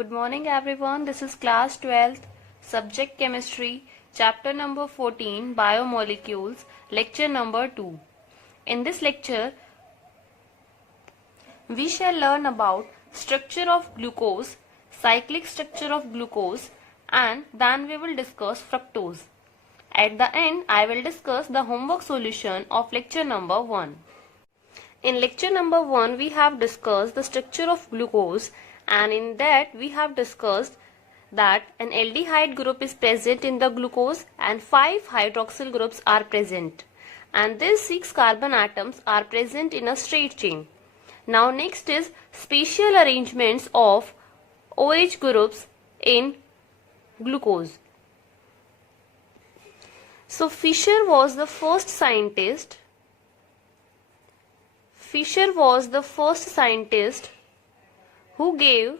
Good morning everyone. This is class 12th, subject chemistry, chapter number 14, biomolecules, lecture number 2. In this lecture, we shall learn about structure of glucose, cyclic structure of glucose, and then we will discuss fructose. At the end, I will discuss the homework solution of lecture number 1. In lecture number 1, we have discussed the structure of glucose, and in that we have discussed that an aldehyde group is present in the glucose and 5 hydroxyl groups are present, and these 6 carbon atoms are present in a straight chain. Now next is spatial arrangements of OH groups in glucose. So Fischer was the first scientist who gave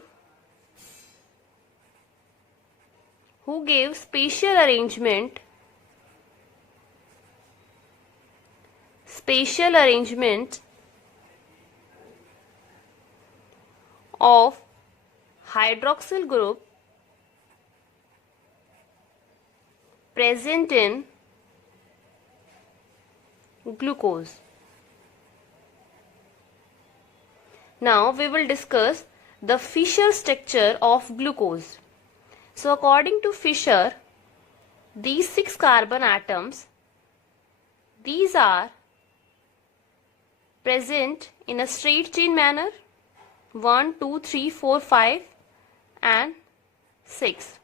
spatial arrangement of hydroxyl group present in glucose. Now we will discuss the Fischer structure of glucose. So according to Fischer, these 6 carbon atoms, these are present in a straight chain manner, 1, 2, 3, 4, 5 and 6.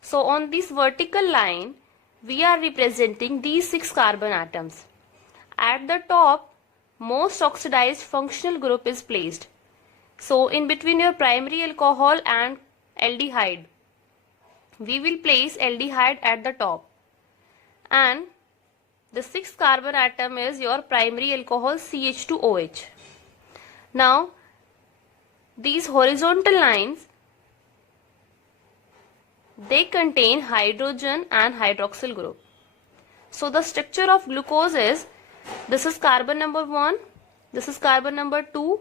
So on this vertical line, we are representing these 6 carbon atoms. At the top, most oxidized functional group is placed. So in between your primary alcohol and aldehyde, we will place aldehyde at the top, and the 6th carbon atom is your primary alcohol CH2OH. Now these horizontal lines, they contain hydrogen and hydroxyl group. So the structure of glucose is, this is carbon number 1, this is carbon number 2,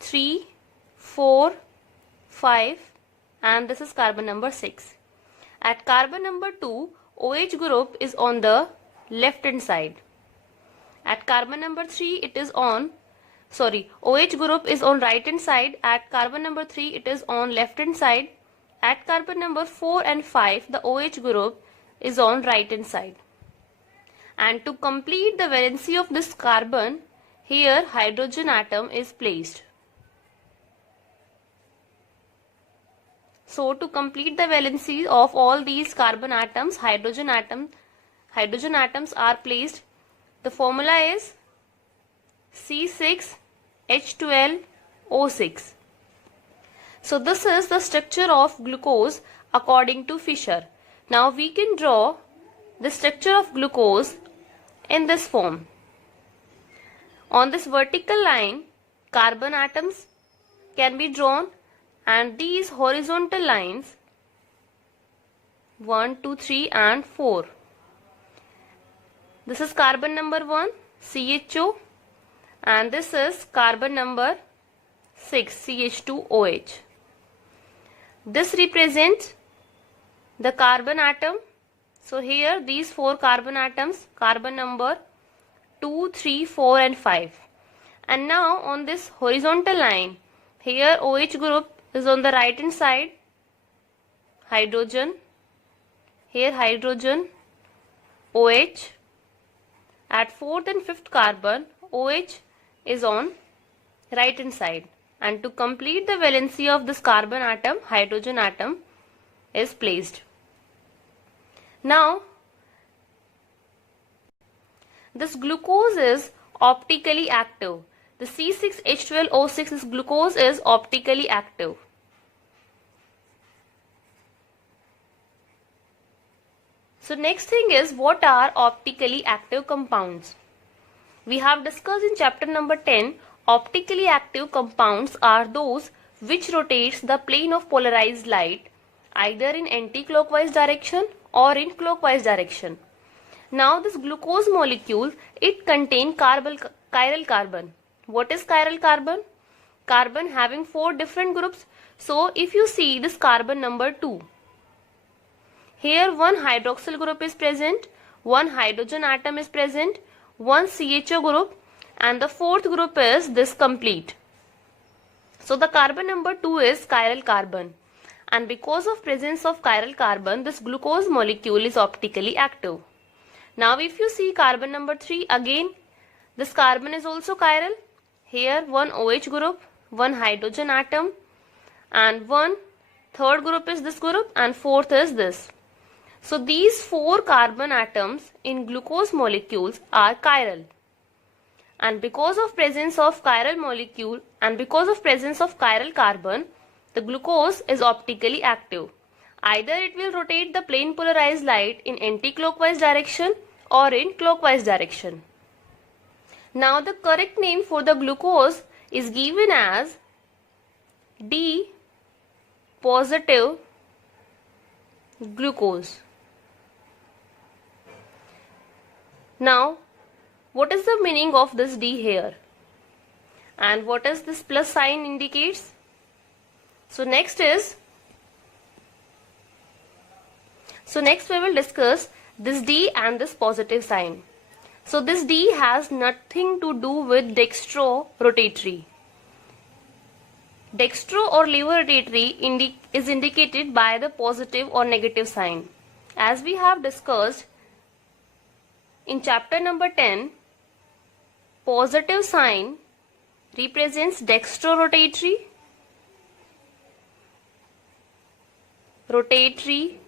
3, 4, 5 and this is carbon number 6. At carbon number 2, OH group is on the left hand side. At carbon number 3, OH group is on right hand side. At carbon number 3, it is on left hand side. At carbon number 4 and 5, the OH group is on right hand side. And to complete the valency of this carbon, here hydrogen atom is placed. So to complete the valency of all these carbon atoms, hydrogen atoms are placed. The formula is C6H12O6. So this is the structure of glucose according to Fischer. Now we can draw the structure of glucose in this form. On this vertical line, carbon atoms can be drawn, and these horizontal lines 1, 2, 3 and 4. This is carbon number 1 CHO, and this is carbon number 6 CH2OH. This represents the carbon atom. So here these 4 carbon atoms, carbon number 2, 3, 4 and 5. And now on this horizontal line, here OH group is on the right hand side, hydrogen, here hydrogen, OH. At 4th and 5th carbon, OH is on right hand side, and to complete the valency of this carbon atom, hydrogen atom is placed. Now this glucose is optically active. The C6H12O6 glucose is optically active. So next thing is, what are optically active compounds? We have discussed in chapter number 10, optically active compounds are those which rotates the plane of polarized light either in anti-clockwise direction or in clockwise direction. Now this glucose molecule, it contains chiral carbon. What is chiral carbon? Carbon having 4 different groups. So if you see this carbon number 2, here one hydroxyl group is present, one hydrogen atom is present, one CHO group, and the fourth group is this complete. So the carbon number 2 is chiral carbon, and because of presence of chiral carbon, this glucose molecule is optically active. Now if you see carbon number 3, again this carbon is also chiral. Here one OH group, one hydrogen atom, and one third group is this group, and fourth is this. So these 4 carbon atoms in glucose molecules are chiral. And because of presence of chiral molecule and because of presence of chiral carbon, the glucose is optically active. Either it will rotate the plane polarized light in anti-clockwise direction or in clockwise direction. Now the correct name for the glucose is given as D positive glucose. Now what is the meaning of this D here? And what is this plus sign indicates? So next we will discuss this D and this positive sign. So this D has nothing to do with dextro-rotatory. Dextro or levo-rotatory is indicated by the positive or negative sign. As we have discussed in chapter number 10, positive sign represents dextro-rotatory, rotatory,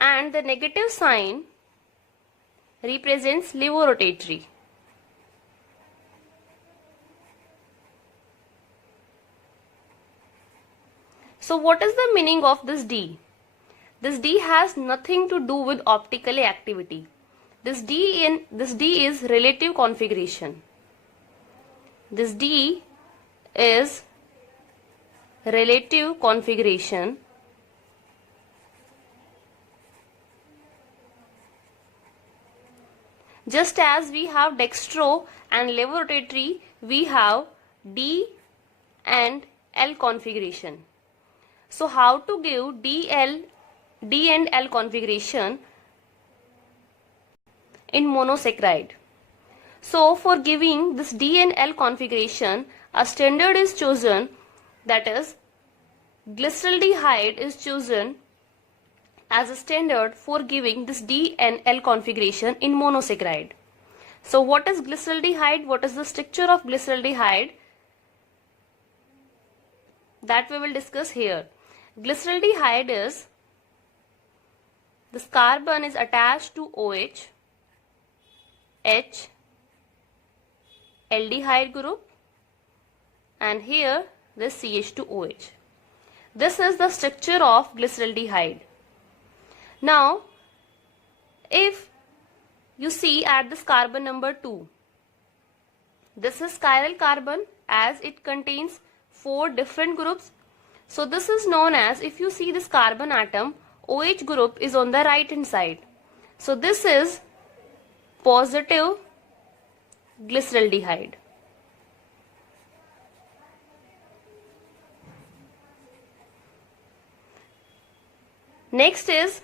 and the negative sign represents levo-rotatory. So what is the meaning of this D? This D has nothing to do with optical activity. This D is relative configuration. This D is relative configuration. Just as we have dextro and levo-rotatory, we have D and L configuration. So how to give D and L configuration in monosaccharide? So for giving this D and L configuration, a standard is chosen, that is glyceraldehyde is chosen as a standard for giving this D and L configuration in monosaccharide. So what is glyceraldehyde? What is the structure of glyceraldehyde? That we will discuss here. Glyceraldehyde is, this carbon is attached to OH, H, aldehyde group, and here this CH2OH. This is the structure of glyceraldehyde. Now, if you see at this carbon number 2, this is chiral carbon as it contains 4 different groups. So this is known as, if you see this carbon atom, OH group is on the right hand side. So this is positive glyceraldehyde. Next is,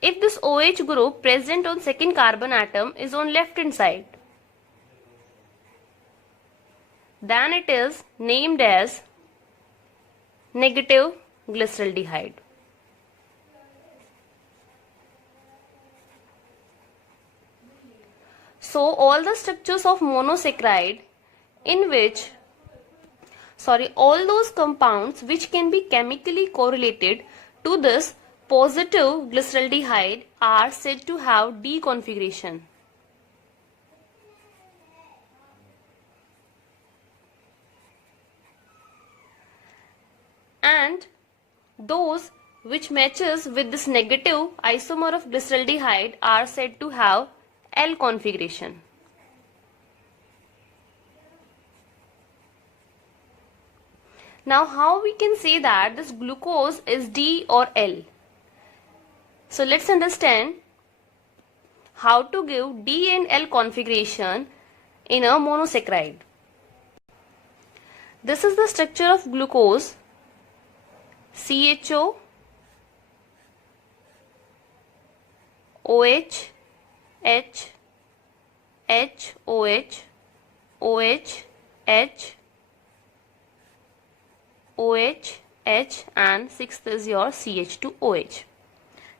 if this OH group present on second carbon atom is on left hand side, then it is named as negative glyceraldehyde. So all the structures of monosaccharide in which, all those compounds which can be chemically correlated to this positive glyceraldehyde are said to have D configuration. And those which matches with this negative isomer of glyceraldehyde are said to have L configuration. Now how we can say that this glucose is D or L? So let's understand how to give D and L configuration in a monosaccharide. This is the structure of glucose. CHO, OH, H, H, OH, OH, H, OH, H, and sixth is your CH2OH.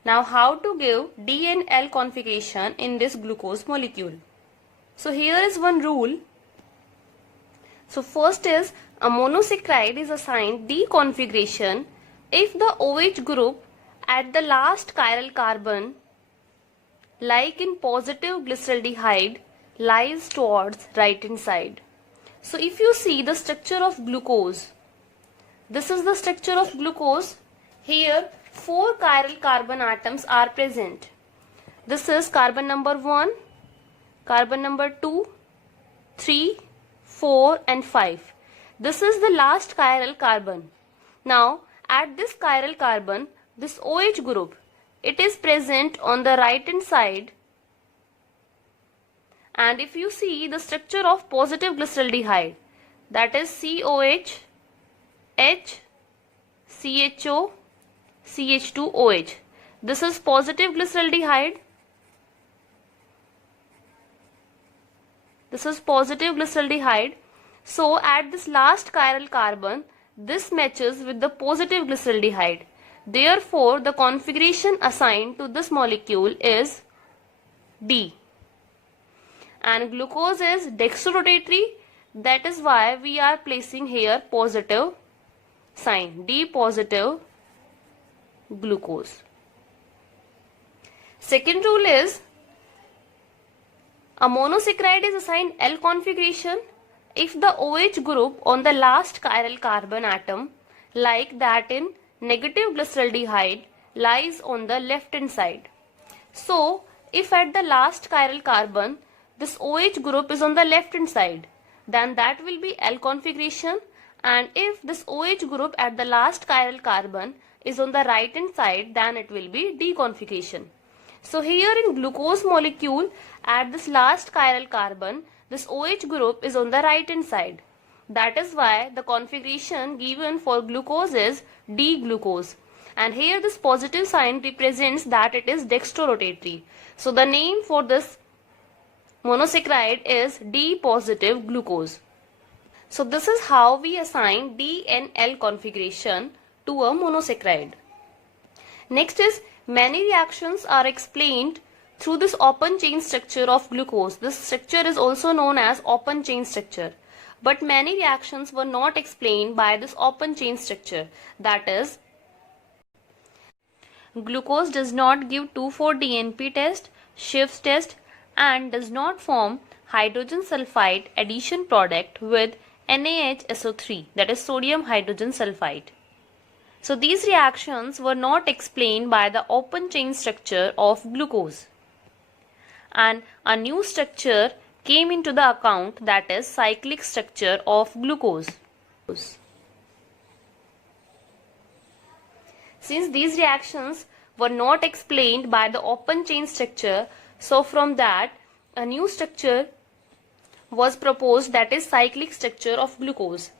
Now how to give D and L configuration in this glucose molecule? So here is one rule. So first is a monosaccharide is assigned D configuration if the OH group at the last chiral carbon, like in positive glyceraldehyde, lies towards right hand side. So if you see the structure of glucose, this is the structure of glucose. Here 4 chiral carbon atoms are present. This is carbon number 1, carbon number 2, 3, 4 and 5. This is the last chiral carbon. Now at this chiral carbon, this OH group, it is present on the right hand side, and if you see the structure of positive glyceraldehyde, that is COH, H, CHO, CH2OH. This is positive glyceraldehyde. This is positive glyceraldehyde. So at this last chiral carbon, this matches with the positive glyceraldehyde. Therefore, the configuration assigned to this molecule is D. And glucose is dextrorotatory. That is why we are placing here positive sign, D positive glucose. Second rule is a monosaccharide is assigned L configuration if the OH group on the last chiral carbon atom, like that in negative glyceraldehyde, lies on the left hand side. So if at the last chiral carbon this OH group is on the left hand side, then that will be L configuration, and if this OH group at the last chiral carbon is on the right hand side, then it will be D configuration. So here in glucose molecule, at this last chiral carbon, this OH group is on the right hand side. That is why the configuration given for glucose is D glucose. And here this positive sign represents that it is dextrorotatory. So the name for this monosaccharide is D positive glucose. So this is how we assign D and L configuration to a monosaccharide. Next is many reactions are explained through this open chain structure of glucose. This structure is also known as open chain structure. But many reactions were not explained by this open chain structure. That is, glucose does not give 2,4-DNP test, Schiff's test, and does not form hydrogen sulfide addition product with NaHSO3, that is sodium hydrogen sulfide. So these reactions were not explained by the open chain structure of glucose. And a new structure came into the account, that is cyclic structure of glucose. Since these reactions were not explained by the open chain structure, so from that a new structure was proposed, that is cyclic structure of glucose.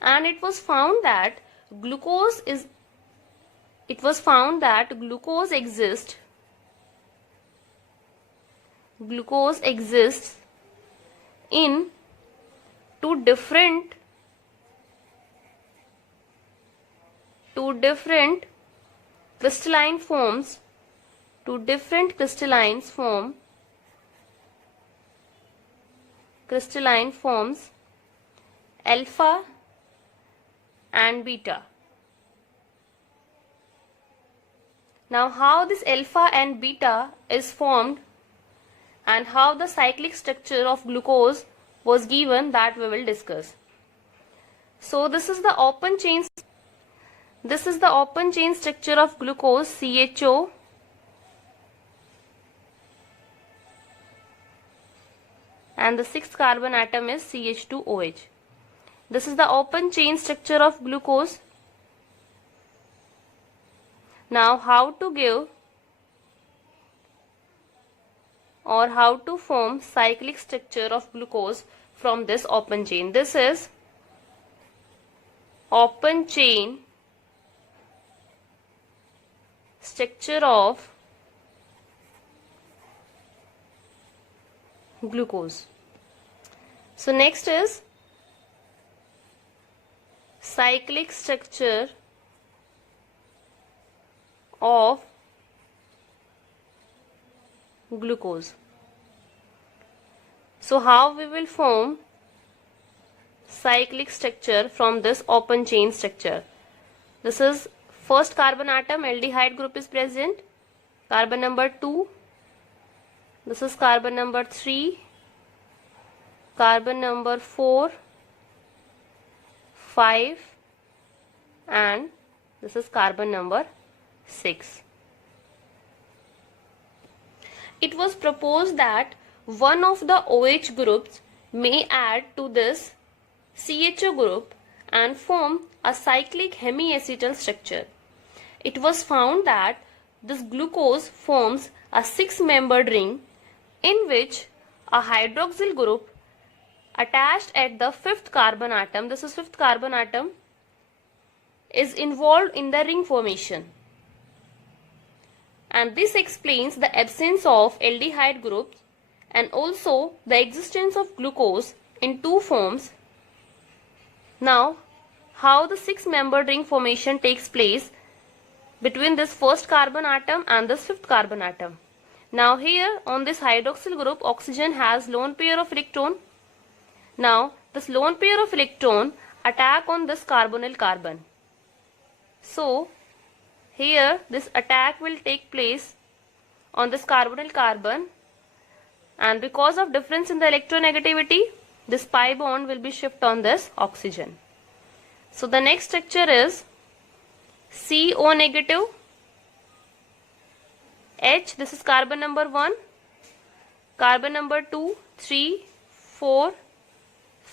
And it was found that glucose exists in two different crystalline forms, alpha and beta. Now how this alpha and beta is formed and how the cyclic structure of glucose was given, that we will discuss. So this is the open chain structure of glucose, CHO, and the sixth carbon atom is CH2OH. This is the open chain structure of glucose. Now how to give or how to form cyclic structure of glucose from this open chain. This is open chain structure of glucose. So next is cyclic structure of glucose. So how we will form cyclic structure from this open chain structure? This is first carbon atom, aldehyde group is present, carbon number 2, this is carbon number 3, carbon number 4, 5, and this is carbon number 6. It was proposed that one of the OH groups may add to this CHO group and form a cyclic hemiacetal structure. It was found that this glucose forms a 6-membered ring in which a hydroxyl group attached at the 5th carbon atom, this is 5th carbon atom, is involved in the ring formation. And this explains the absence of aldehyde groups and also the existence of glucose in 2 forms. Now, how the 6-membered ring formation takes place between this first carbon atom and this 5th carbon atom. Now here on this hydroxyl group, oxygen has lone pair of electron. Now this lone pair of electron attack on this carbonyl carbon. So here this attack will take place on this carbonyl carbon, and because of difference in the electronegativity, this pi bond will be shift on this oxygen. So the next structure is CO negative, H, this is carbon number 1, carbon number 2, 3, 4,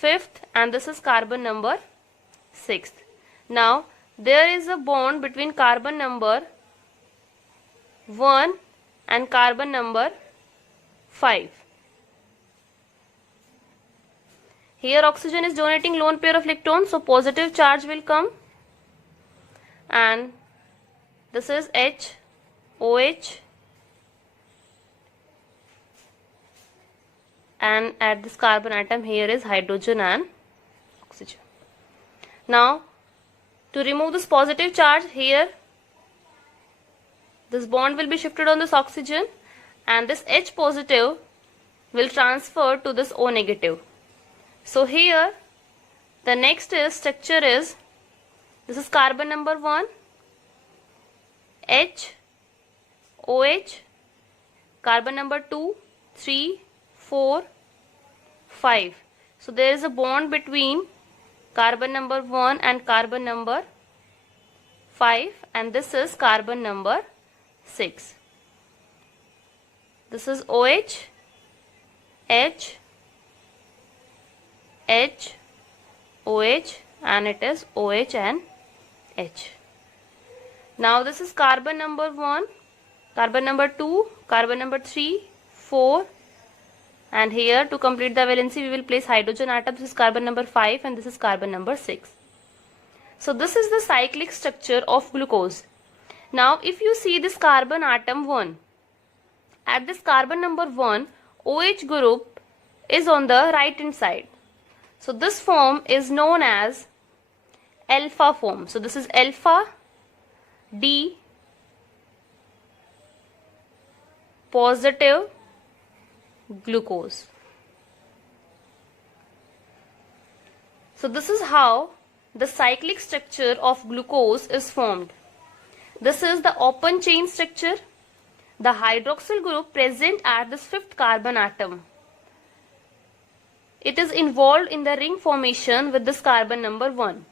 5th, and this is carbon number 6th. Now there is a bond between carbon number 1 and carbon number 5. Here oxygen is donating lone pair of electrons, so positive charge will come, and this is H, OH, and at this carbon atom here is hydrogen and oxygen. Now to remove this positive charge, here this bond will be shifted on this oxygen, and this H positive will transfer to this O negative. So here the next structure is, this is carbon number 1, H, OH, carbon number 2, 3, 4, 5. So there is a bond between carbon number 1 and carbon number 5, and this is carbon number 6. This is OH, H, H, OH, and it is OH and H. Now this is carbon number 1, carbon number 2, carbon number 3, 4, and here to complete the valency we will place hydrogen atom. This is carbon number 5 and this is carbon number 6. So this is the cyclic structure of glucose. Now if you see this carbon atom 1, at this carbon number 1, OH group is on the right hand side. So this form is known as alpha form. So this is alpha D positive glucose. So this is how the cyclic structure of glucose is formed. This is the open chain structure. The hydroxyl group present at this 5th carbon atom, it is involved in the ring formation with this carbon number 1.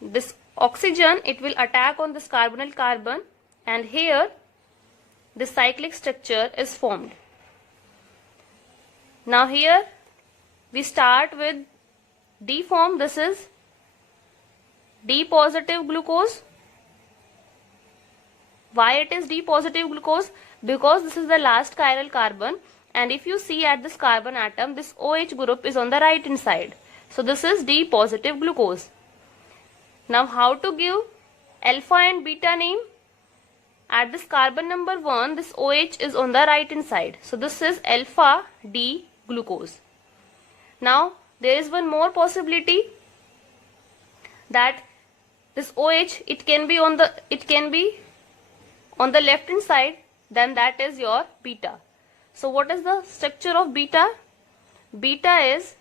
This oxygen, it will attack on this carbonyl carbon, and here the cyclic structure is formed. Now here we start with D form. This is D positive glucose. Why it is D positive glucose? Because this is the last chiral carbon, and if you see at this carbon atom, this OH group is on the right hand side. So this is D positive glucose. Now how to give alpha and beta name? At this carbon number 1, this OH is on the right hand side. So this is alpha D glucose. Now there is one more possibility, that this OH it can be on the left hand side, then that is your beta. So what is the structure of beta? Beta is,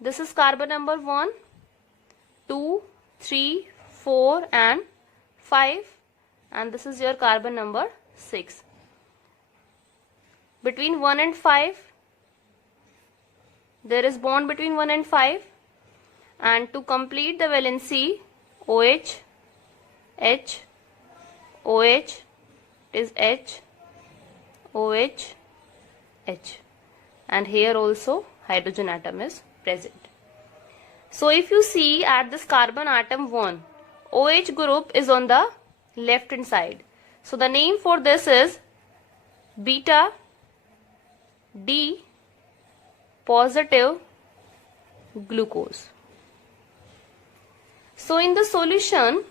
this is carbon number 1, 2, 3, 4 and 5, and this is your carbon number 6. Between 1 and 5 there is bond between 1 and 5, and to complete the valency, OH, H, OH is H, OH, H, and here also hydrogen atom is present. So if you see at this carbon atom 1, OH group is on the left hand side. So the name for this is beta D positive glucose. So in the solution,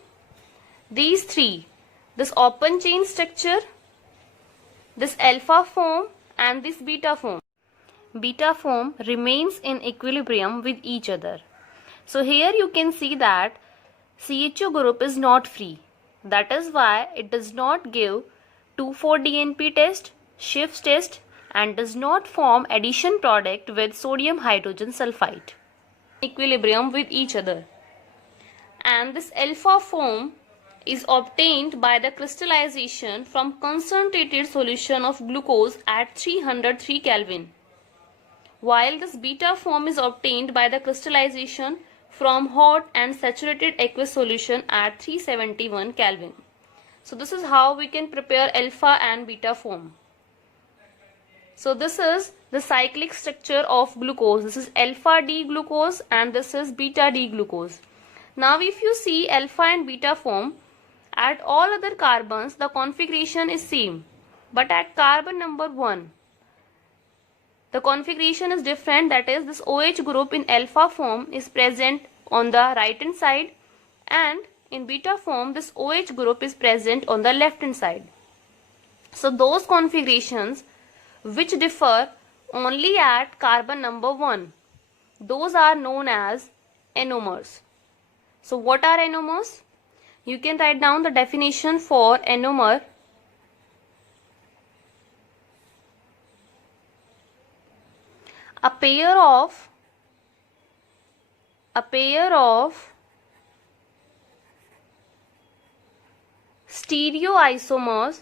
these three, this open chain structure, this alpha form and this beta form remains in equilibrium with each other. So here you can see that CHO group is not free. That is why it does not give 2,4-DNP test, Schiff's test, and does not form addition product with sodium hydrogen sulfide. Equilibrium with each other. And this alpha form is obtained by the crystallization from concentrated solution of glucose at 303 Kelvin, while this beta form is obtained by the crystallization from hot and saturated aqueous solution at 371 Kelvin. So this is how we can prepare alpha and beta form. So this is the cyclic structure of glucose. This is alpha D glucose and this is beta D glucose. Now if you see alpha and beta form, at all other carbons the configuration is same, but at carbon number 1 the configuration is different. That is, this OH group in alpha form is present on the right hand side, and in beta form this OH group is present on the left hand side. So those configurations which differ only at carbon number 1, those are known as anomers. So what are anomers? You can write down the definition for anomer. A pair of stereoisomers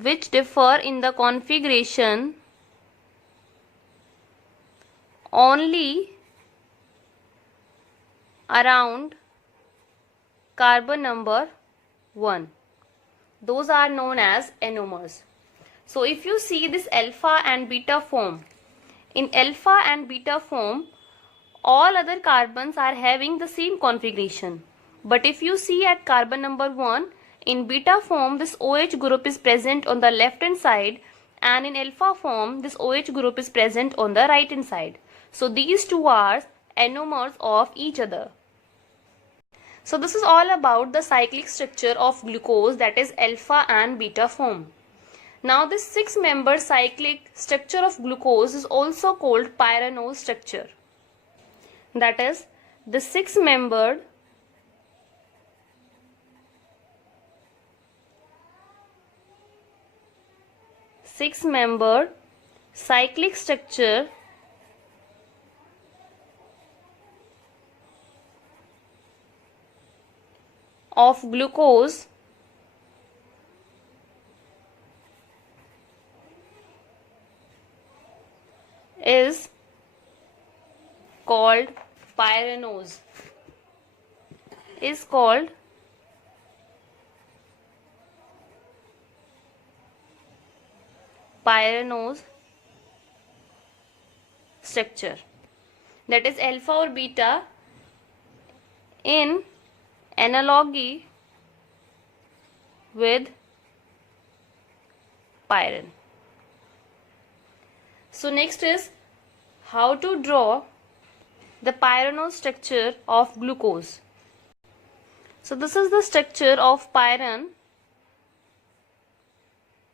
which differ in the configuration only around carbon number 1. Those are known as anomers. So if you see this alpha and beta form, in alpha and beta form all other carbons are having the same configuration. But if you see at carbon number 1, in beta form this OH group is present on the left hand side, and in alpha form this OH group is present on the right hand side. So these two are anomers of each other. So this is all about the cyclic structure of glucose, that is alpha and beta form. Now this 6-membered cyclic structure of glucose is also called pyranose structure. That is, the 6-membered cyclic structure of glucose is called pyranose. pyranose structure, that is alpha or beta in analogy with pyran. So next is how to draw the pyranose structure of glucose. So this is the structure of pyran.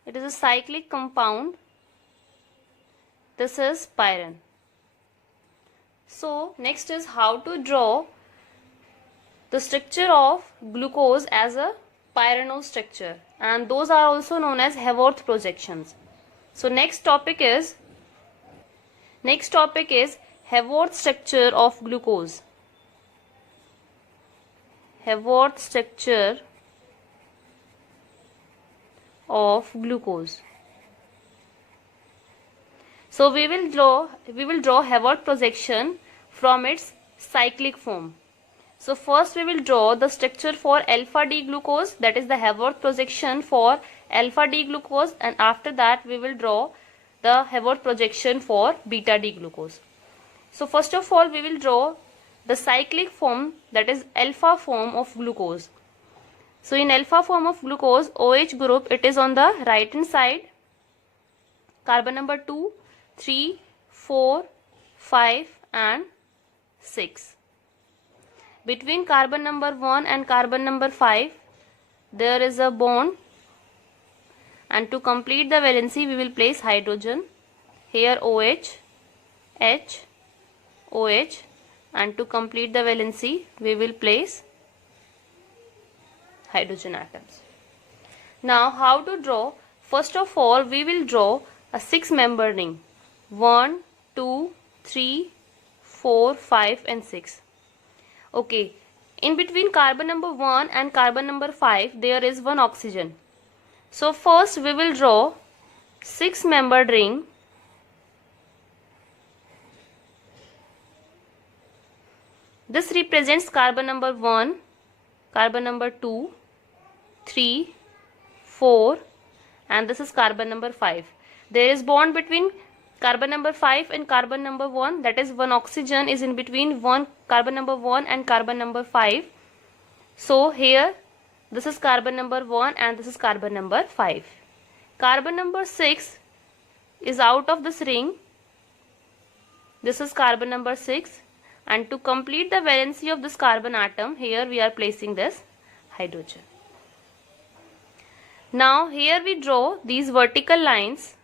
It is a cyclic compound. This is pyran. So next is how to draw the structure of glucose as a pyranose structure, and those are also known as Haworth projections. So next topic is Haworth structure of glucose. Haworth structure of glucose. So we will draw Haworth projection from its cyclic form. So first we will draw the structure for alpha D glucose, that is the Haworth projection for alpha D glucose, and after that we will draw the Haworth projection for beta D glucose. So first of all we will draw the cyclic form, that is alpha form of glucose. So in alpha form of glucose, OH group, it is on the right hand side, carbon number 2, 3, 4, 5 and 6. Between carbon number 1 and carbon number 5 there is a bond, and to complete the valency we will place hydrogen. Here OH, H, OH, and to complete the valency we will place hydrogen atoms. Now how to draw? First of all we will draw a 6-membered ring. 1, 2, 3, 4, 5 and 6. Okay, in between carbon number 1 and carbon number 5 there is one oxygen. So first we will draw 6-membered ring. This represents carbon number 1, carbon number 2, 3, 4 and this is carbon number 5. There is bond between carbon number 5 and carbon number 1, that is one oxygen is in between carbon number 1 and carbon number 5. So here this is carbon number 1 and this is carbon number 5. Carbon number 6 is out of this ring. This is carbon number 6, and to complete the valency of this carbon atom, here we are placing this hydrogen. Now here we draw these vertical lines.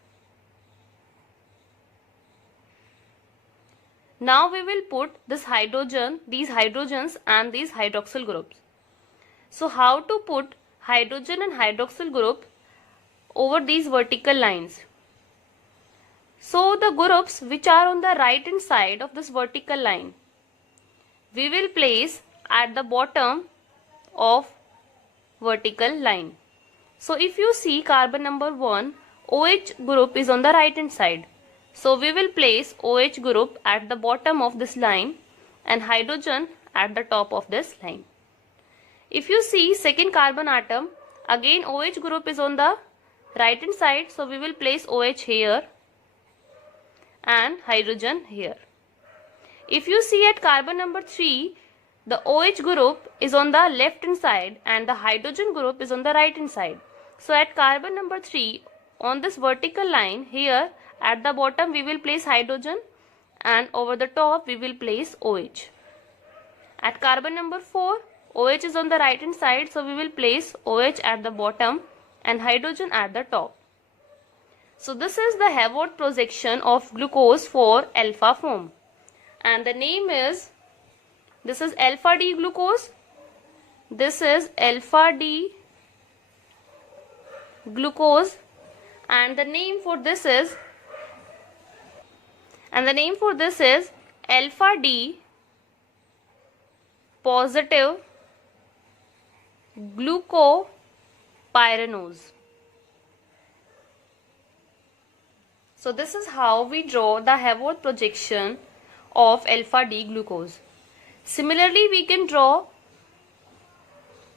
Now we will put this hydrogen, these hydrogens and these hydroxyl groups. So how to put hydrogen and hydroxyl group over these vertical lines? So the groups which are on the right hand side of this vertical line, we will place at the bottom of vertical line. So if you see carbon number 1, OH group is on the right hand side. So we will place OH group at the bottom of this line and hydrogen at the top of this line. If you see second carbon atom, again OH group is on the right hand side, so we will place OH here and hydrogen here. If you see at carbon number 3, the OH group is on the left hand side and the hydrogen group is on the right hand side. So at carbon number 3, on this vertical line, here at the bottom we will place hydrogen and over the top we will place OH. At carbon number 4, OH is on the right hand side, so we will place OH at the bottom and hydrogen at the top. So this is the Haworth projection of glucose for alpha form, and the name is, this is alpha D glucose, this is alpha D glucose, and the name for this is alpha D positive glucopyranose. So this is how we draw the Haworth projection of alpha D glucose. Similarly, we can draw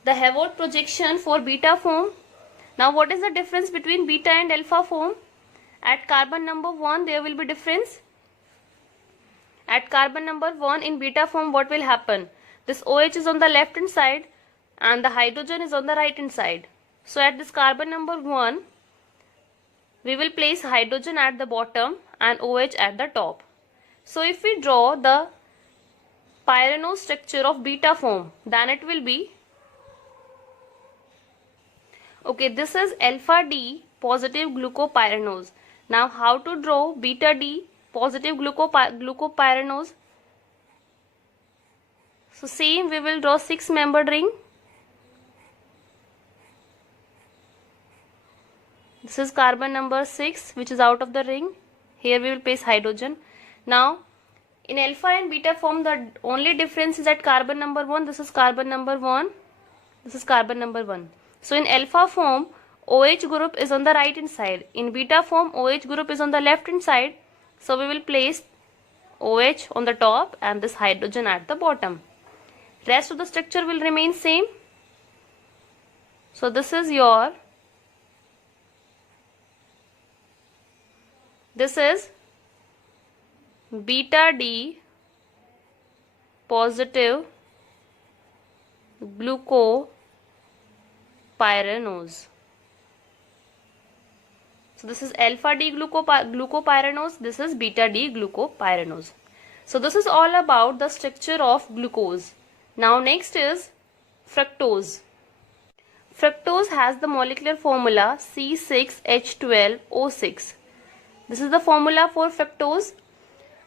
the Haworth projection for beta form. Now what is the difference between beta and alpha form? At carbon number 1 there will be difference. At carbon number 1 in beta form, what will happen? This OH is on the left hand side and the hydrogen is on the right hand side. So at this carbon number 1, we will place hydrogen at the bottom and OH at the top. So if we draw the pyranose structure of beta form, then it will be, okay, this is alpha D positive glucopyranose. Now how to draw beta D positive glucopyranose? So same, we will draw 6-membered ring. This is carbon number 6 which is out of the ring. Here we will place hydrogen. Now in alpha and beta form, the only difference is at carbon number 1. This is carbon number 1. This is carbon number 1. So in alpha form, OH group is on the right hand side. In beta form, OH group is on the left hand side. So we will place OH on the top and this hydrogen at the bottom. Rest of the structure will remain same. So this is beta D positive glucopyranose. So this is alpha D glucopyranose, this is beta D glucopyranose. So this is all about the structure of glucose. Now next is fructose. Fructose has the molecular formula C6H12O6. This is the formula for fructose,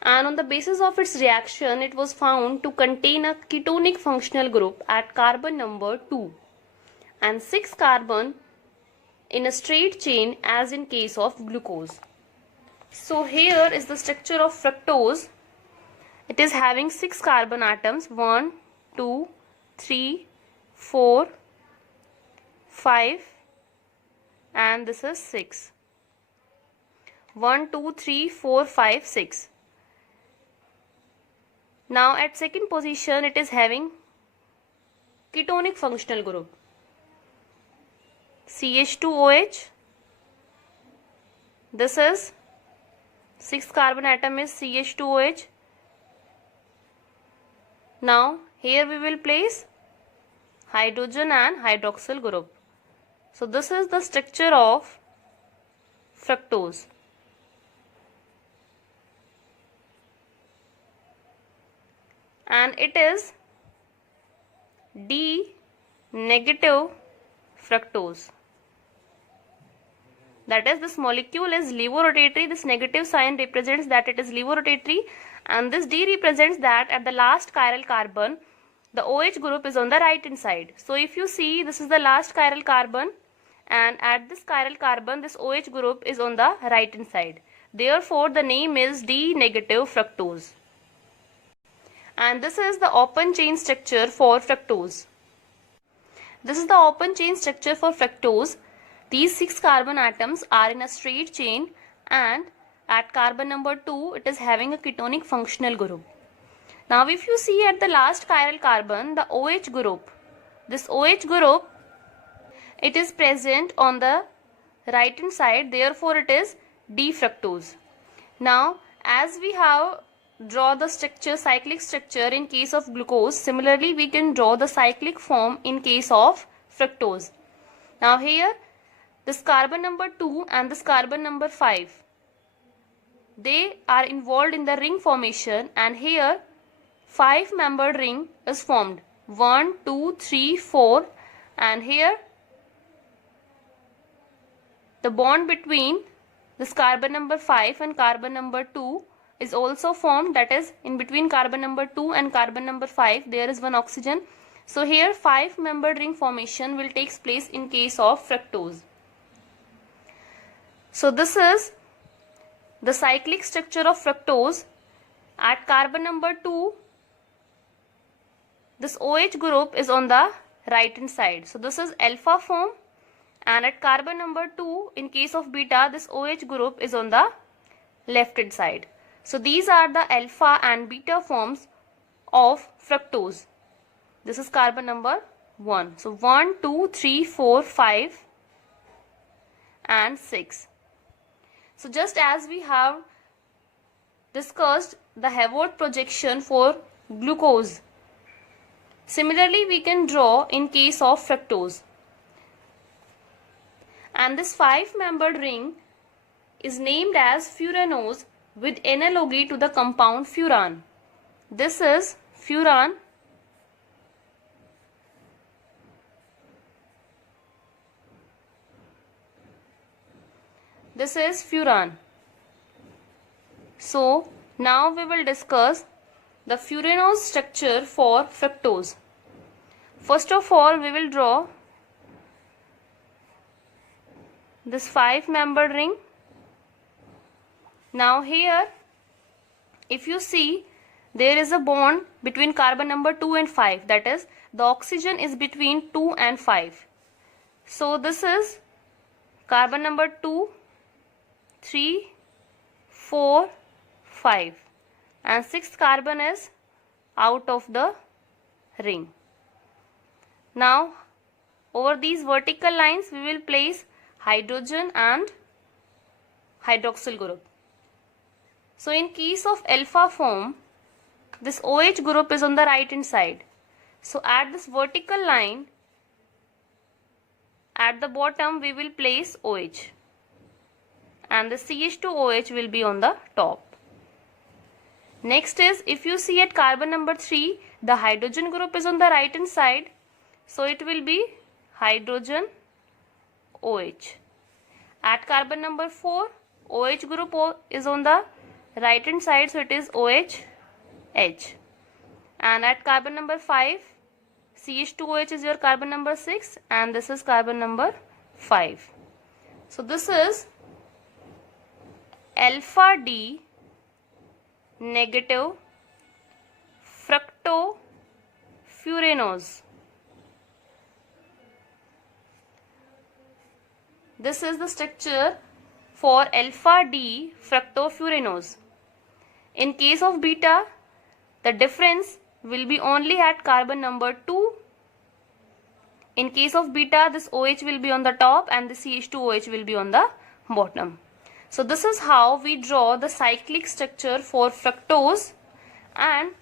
and on the basis of its reaction it was found to contain a ketonic functional group at carbon number 2 and 6 carbon in a straight chain as in case of glucose. So here is the structure of fructose. It is having 6 carbon atoms, 1, 2, 3, 4, 5, and this is 6. 1, 2, 3, 4, 5, 6. Now at second position it is having ketonic functional group CH2OH. This is 6th carbon atom is CH2OH. Now here we will place hydrogen and hydroxyl group. So this is the structure of fructose. And it is D negative fructose. That is, this molecule is levorotatory. This negative sign represents that it is levorotatory, and this D represents that at the last chiral carbon the OH group is on the right hand side. So if you see, this is the last chiral carbon, and at this chiral carbon this OH group is on the right hand side. Therefore the name is D negative fructose. And this is the open chain structure for fructose. This is the open chain structure for fructose. These 6 carbon atoms are in a straight chain, and at carbon number 2 it is having a ketonic functional group. Now if you see at the last chiral carbon, the OH group, this OH group, it is present on the right hand side, therefore it is D-fructose. Now as we have draw the structure, cyclic structure in case of glucose, similarly we can draw the cyclic form in case of fructose. Now here this carbon number 2 and this carbon number 5, they are involved in the ring formation, and here 5-membered ring is formed, 1, 2, 3, 4, and here the bond between this carbon number 5 and carbon number 2 is also formed, that is, in between carbon number 2 and carbon number 5 there is one oxygen. So here 5-membered ring formation will take place in case of fructose. So this is the cyclic structure of fructose. At carbon number 2 this OH group is on the right hand side. So this is alpha form, and at carbon number 2 in case of beta this OH group is on the left hand side. So these are the alpha and beta forms of fructose. This is carbon number 1. So 1, 2, 3, 4, 5 and 6. So just as we have discussed the Haworth projection for glucose, similarly we can draw in case of fructose. And this 5-membered ring is named as furanose with analogy to the compound furan. This is furan. This is furan. So now we will discuss the furanose structure for fructose. First of all, we will draw this 5-membered ring. Now here, if you see, there is a bond between carbon number 2 and 5. That is, the oxygen is between 2 and 5. So this is carbon number 2, 3, 4, 5. And 6th carbon is out of the ring. Now, over these vertical lines, we will place hydrogen and hydroxyl group. So in case of alpha form, this OH group is on the right hand side. So at this vertical line, at the bottom we will place OH and the CH2OH will be on the top. Next is, if you see at carbon number 3, the hydrogen group is on the right hand side. So it will be hydrogen OH. At carbon number 4, OH group is on the right hand side, so it is OH H. And at carbon number 5, CH2OH is your carbon number 6 and this is carbon number 5. So this is alpha D negative fructofuranose. This is the structure for alpha D fructofuranose. In case of beta, the difference will be only at carbon number 2. In case of beta, this OH will be on the top and the CH2OH will be on the bottom. So this is how we draw the cyclic structure for fructose and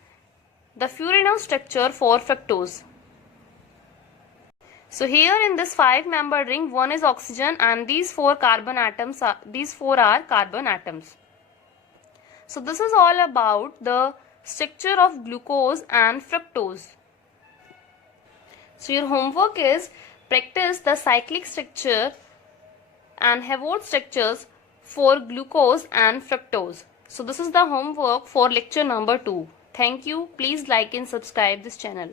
the furanose structure for fructose. So here in this 5-membered ring, one is oxygen and these 4 carbon atoms are carbon atoms. So this is all about the structure of glucose and fructose. So your homework is practice the cyclic structure and Haworth structures for glucose and fructose. So this is the homework for lecture number 2. Thank you. Please like and subscribe this channel.